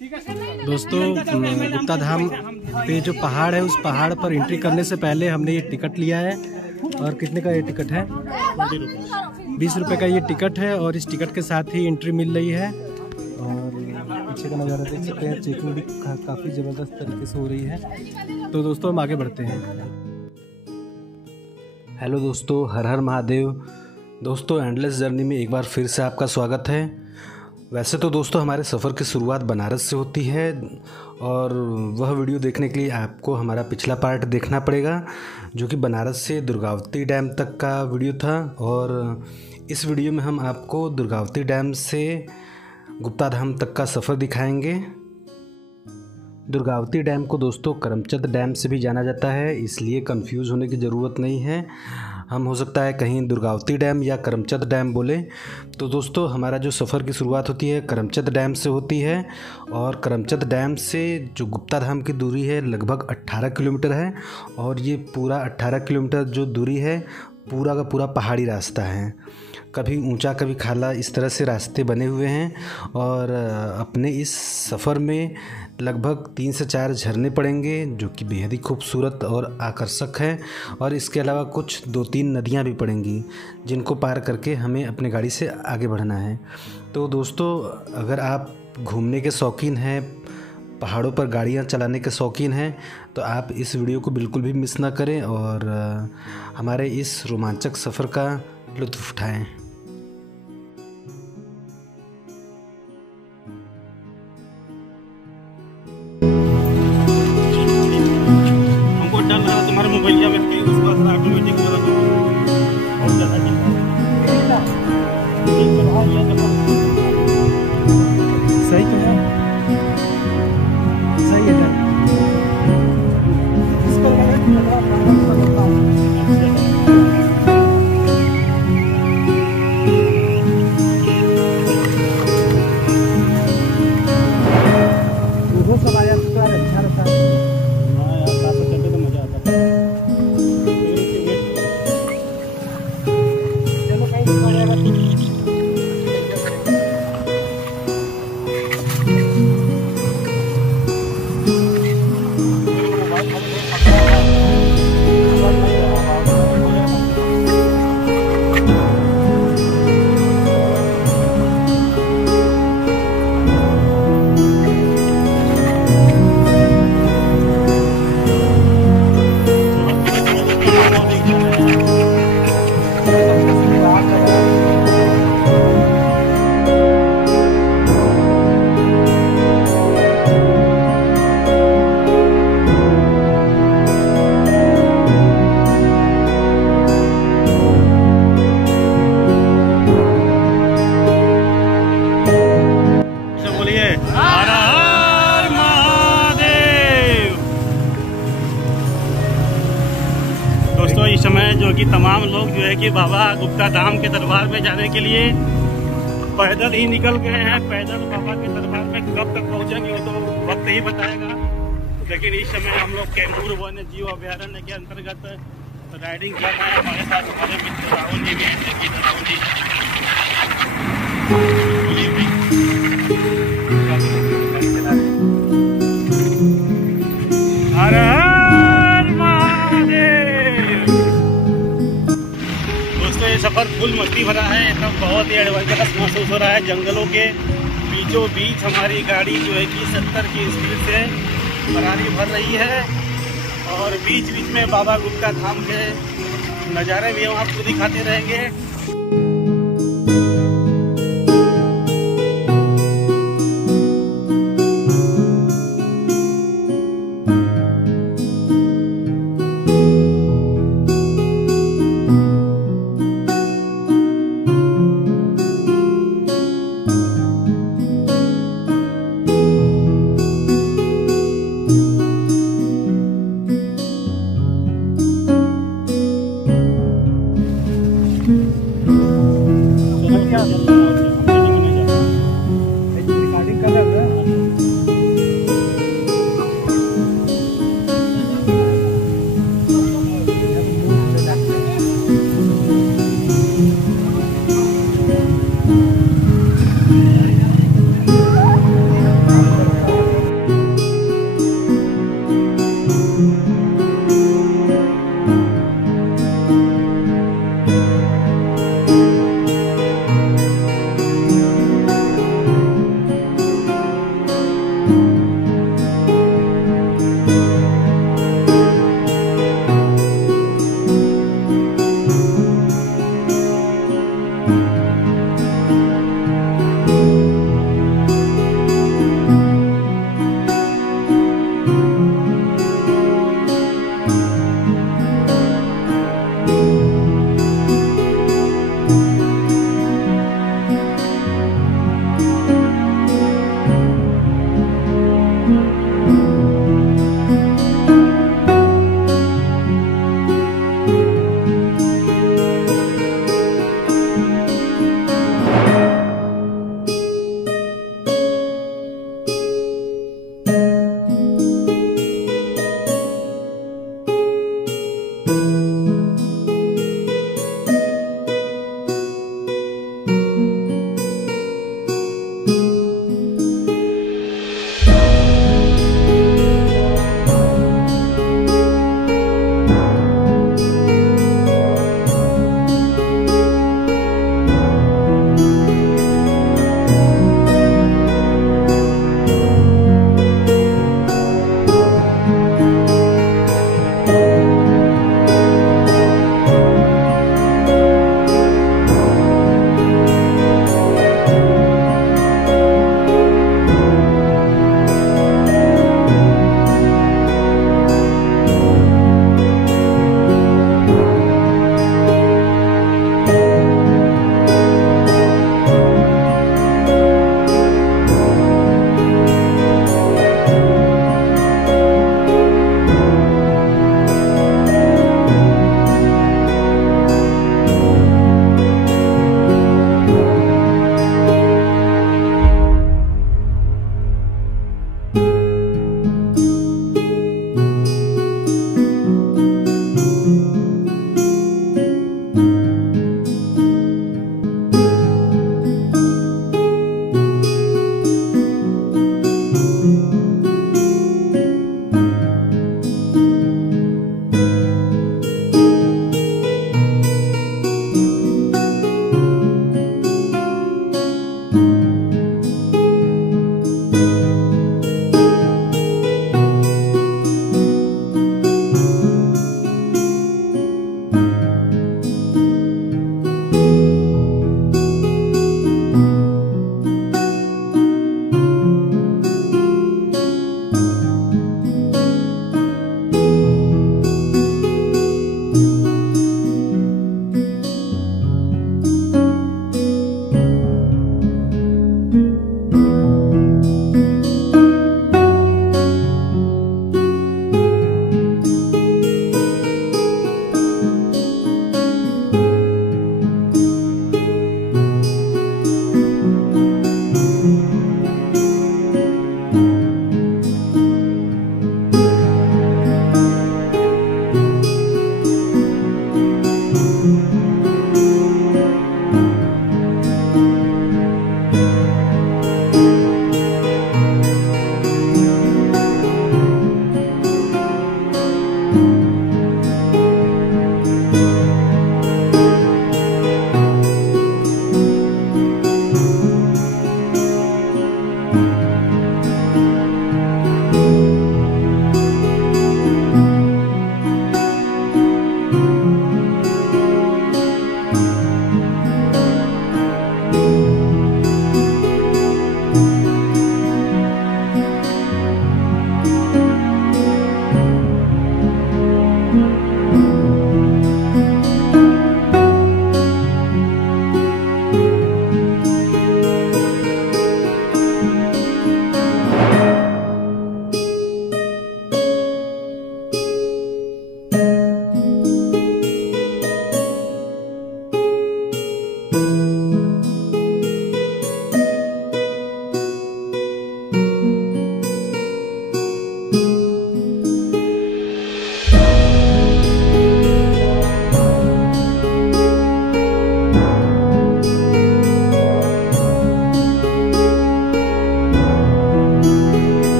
दोस्तों गुप्ता धाम पे जो पहाड़ है उस पहाड़ पर एंट्री करने से पहले हमने ये टिकट लिया है। और कितने का ये टिकट है? 20 रुपये का ये टिकट है और इस टिकट के साथ ही एंट्री मिल रही है। और पीछे का नज़ारा देख सकते हैं, चेकिंग भी काफ़ी ज़बरदस्त तरीके से हो रही है। तो दोस्तों हम आगे बढ़ते हैं। हेलो दोस्तों, हर हर महादेव। दोस्तों एंडलेस जर्नी में एक बार फिर से आपका स्वागत है। वैसे तो दोस्तों हमारे सफ़र की शुरुआत बनारस से होती है और वह वीडियो देखने के लिए आपको हमारा पिछला पार्ट देखना पड़ेगा, जो कि बनारस से दुर्गावती डैम तक का वीडियो था। और इस वीडियो में हम आपको दुर्गावती डैम से गुप्ता धाम तक का सफ़र दिखाएंगे। दुर्गावती डैम को दोस्तों करमचद डैम से भी जाना जाता है, इसलिए कंफ्यूज होने की ज़रूरत नहीं है। हम हो सकता है कहीं दुर्गावती डैम या करमचद डैम बोले। तो दोस्तों हमारा जो सफ़र की शुरुआत होती है करमचद डैम से होती है और करमचद डैम से जो गुप्ता धाम की दूरी है लगभग 18 किलोमीटर है। और ये पूरा 18 किलोमीटर जो दूरी है पूरा का पूरा पहाड़ी रास्ता है, कभी ऊंचा कभी खाला, इस तरह से रास्ते बने हुए हैं। और अपने इस सफ़र में लगभग 3 से 4 झरने पड़ेंगे, जो कि बेहद ही खूबसूरत और आकर्षक हैं। और इसके अलावा कुछ 2-3 नदियां भी पड़ेंगी, जिनको पार करके हमें अपनी गाड़ी से आगे बढ़ना है। तो दोस्तों अगर आप घूमने के शौकीन हैं, पहाड़ों पर गाड़ियां चलाने के शौकीन हैं, तो आप इस वीडियो को बिल्कुल भी मिस ना करें और हमारे इस रोमांचक सफ़र का लुत्फ़ उठाएं। हमको डर लगा तुम्हारे मोबाइल में कहीं उसका असर ऑटोमेटिक हो रहा है और ज़्यादा सही तो है, सही है। वो सब आया तो अच्छा रहता है। हाँ यार, साथ में चलते तो मज़ा आता है। चलो कहीं घुमा जाएगा। दोस्तों इस समय जो कि तमाम लोग जो है कि बाबा गुप्ता धाम के दरबार में जाने के लिए पैदल ही निकल गए हैं। पैदल बाबा के दरबार में कब तक पहुंचेंगे वो तो वक्त ही बताएगा। लेकिन इस समय हम लोग कैमूर वन्य जीव अभ्यारण्य के अंतर्गत राइडिंग कर रहे हैं। हमारे साथ हमारे मित्र राहुल जी भी हैं। राहुल जी ये सफ़र फुल मस्ती भरा है, एकदम बहुत ही एडवेंचरस महसूस हो रहा है। जंगलों के बीचों बीच हमारी गाड़ी जो है कि 70 की स्पीड से फरारी भर रही है और बीच बीच में बाबा गुप्ता धाम के नज़ारे भी हम आपको दिखाते रहेंगे।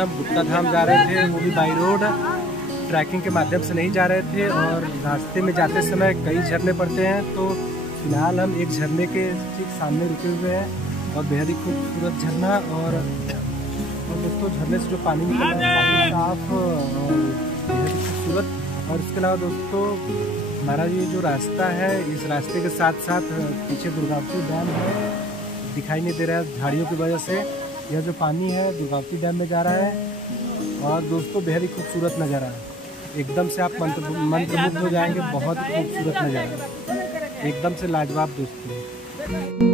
हम गुप्ता धाम जा रहे थे, वो भी बाई रोड, ट्रैकिंग के माध्यम से नहीं जा रहे थे। और रास्ते में जाते समय कई झरने पड़ते हैं, तो फिलहाल हम एक झरने के ठीक सामने रुके हुए हैं और बेहद ही खूबसूरत झरना। और दोस्तों झरने से जो पानी निकल रहा है काफ़ी साफ और बेहद ही खूबसूरत। और इसके अलावा दोस्तों हमारा ये जो रास्ता है, इस रास्ते के साथ साथ पीछे दुर्गावती डैम है, दिखाई नहीं दे रहा है झाड़ियों की वजह से। यह जो पानी है दुर्गावती डैम में जा रहा है और दोस्तों बेहद ही खूबसूरत नज़ारा है। एकदम से आप मंत्रमुग्ध हो जाएंगे, बहुत ही खूबसूरत नज़ारा, एकदम से लाजवाब दोस्तों।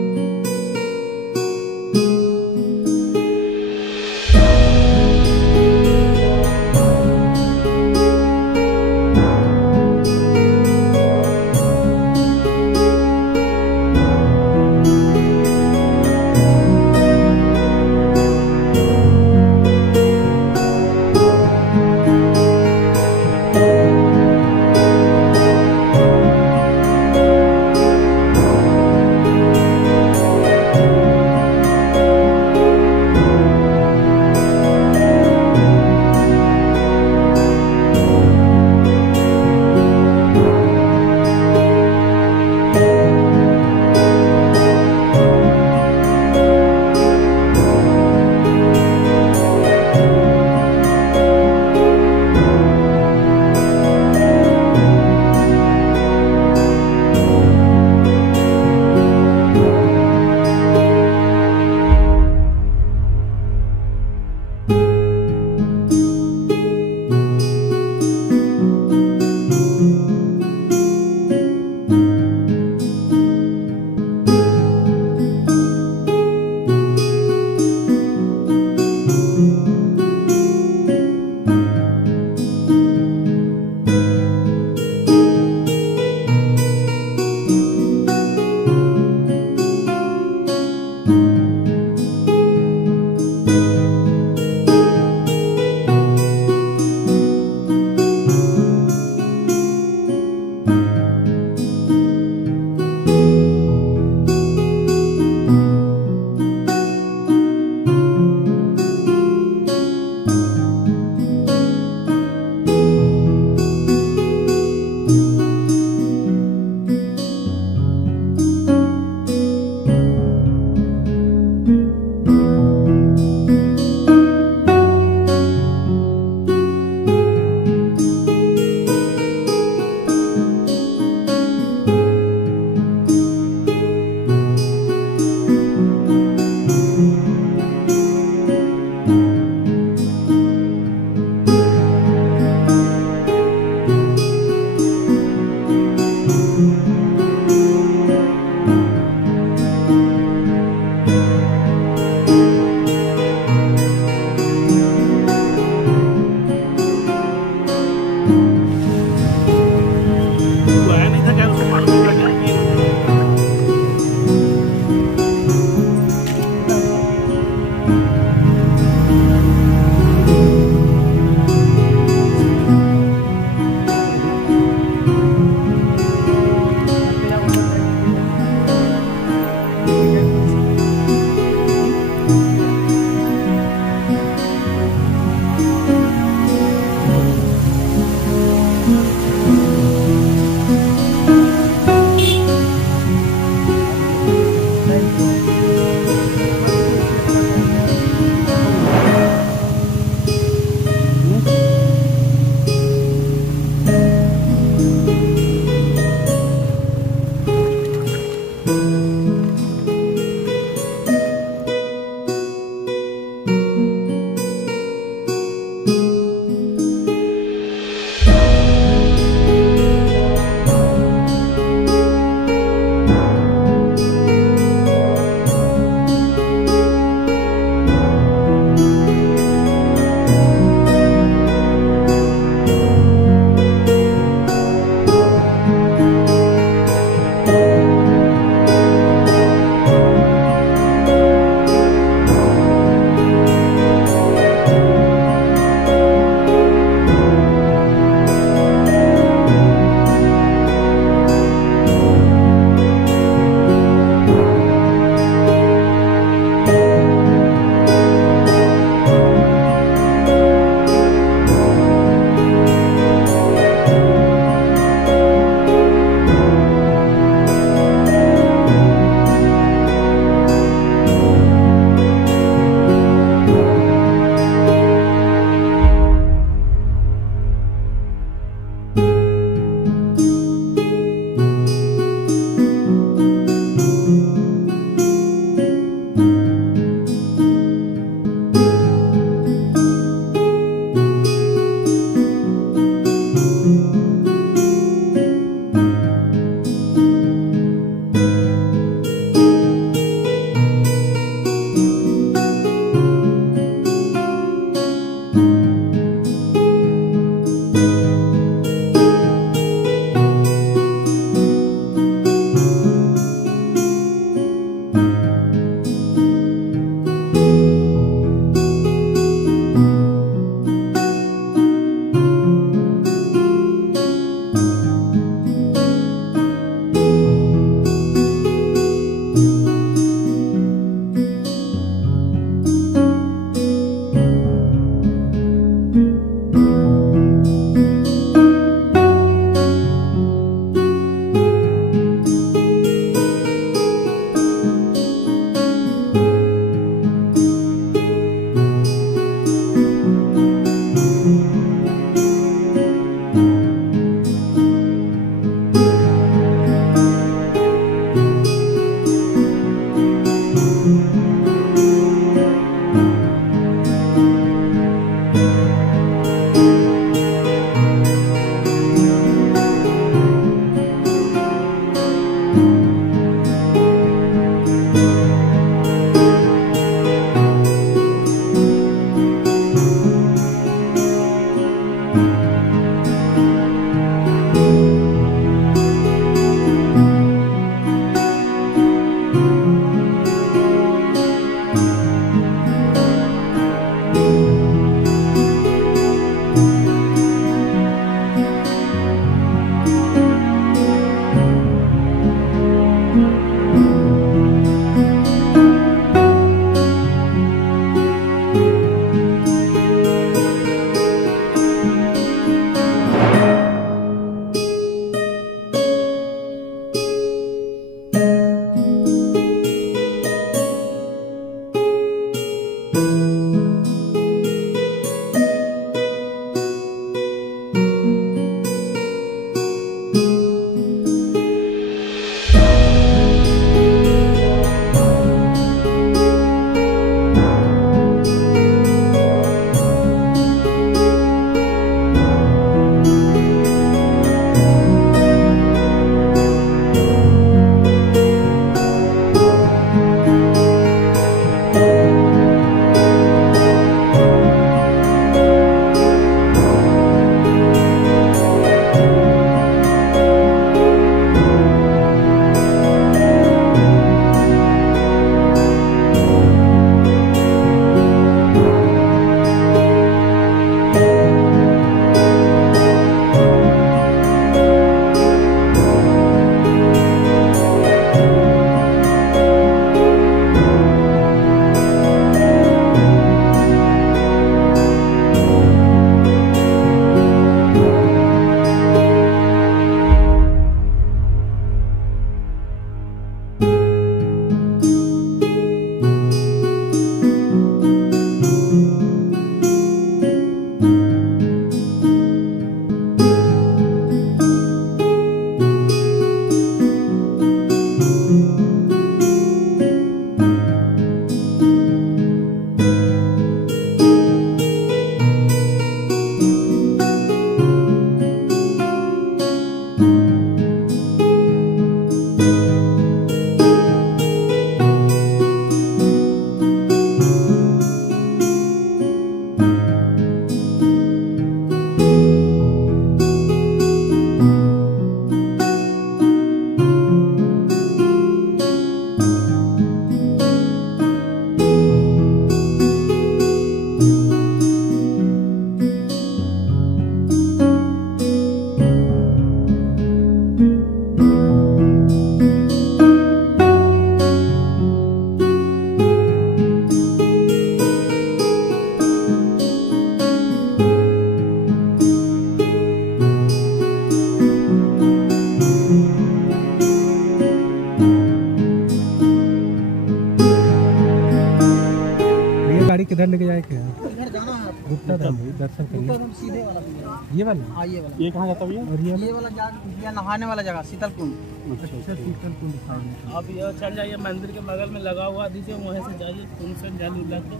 किधर लेके जाए क्या? इधर जाना है आपको। गुप्ता धाम दर्शन करिए। गुप्ता धाम सीधे वाला भैया। ये वाला? हाँ ये वाला। ये कहाँ जाता भैया? और ये वाला जगह नहाने वाला जगह शीतल कुंड। अच्छा शीतल कुंड दिखाएंगे। अब यह चल जाइए मंदिर के बगल में लगा हुआ दीजिए, वहीं से जाइए कुंड से जल उला के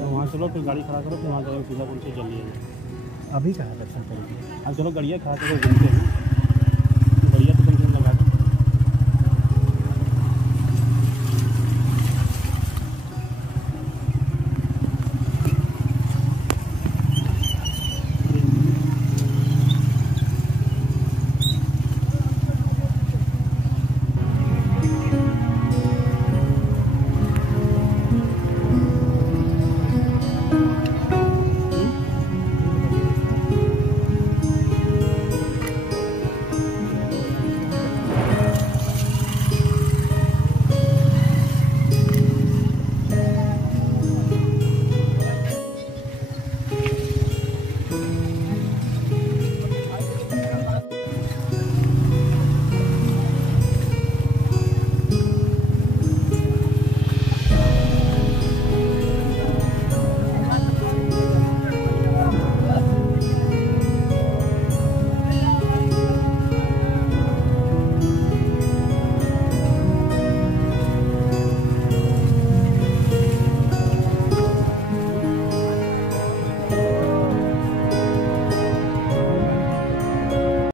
वहाँ चलो, फिर गाड़ी खड़ा करो, फिर वहाँ जाकर सीधा कुंड से चलिए। अभी कहाँ दर्शन करेंगे? अब चलो गाड़ियाँ खड़ा करो, घूमते हैं।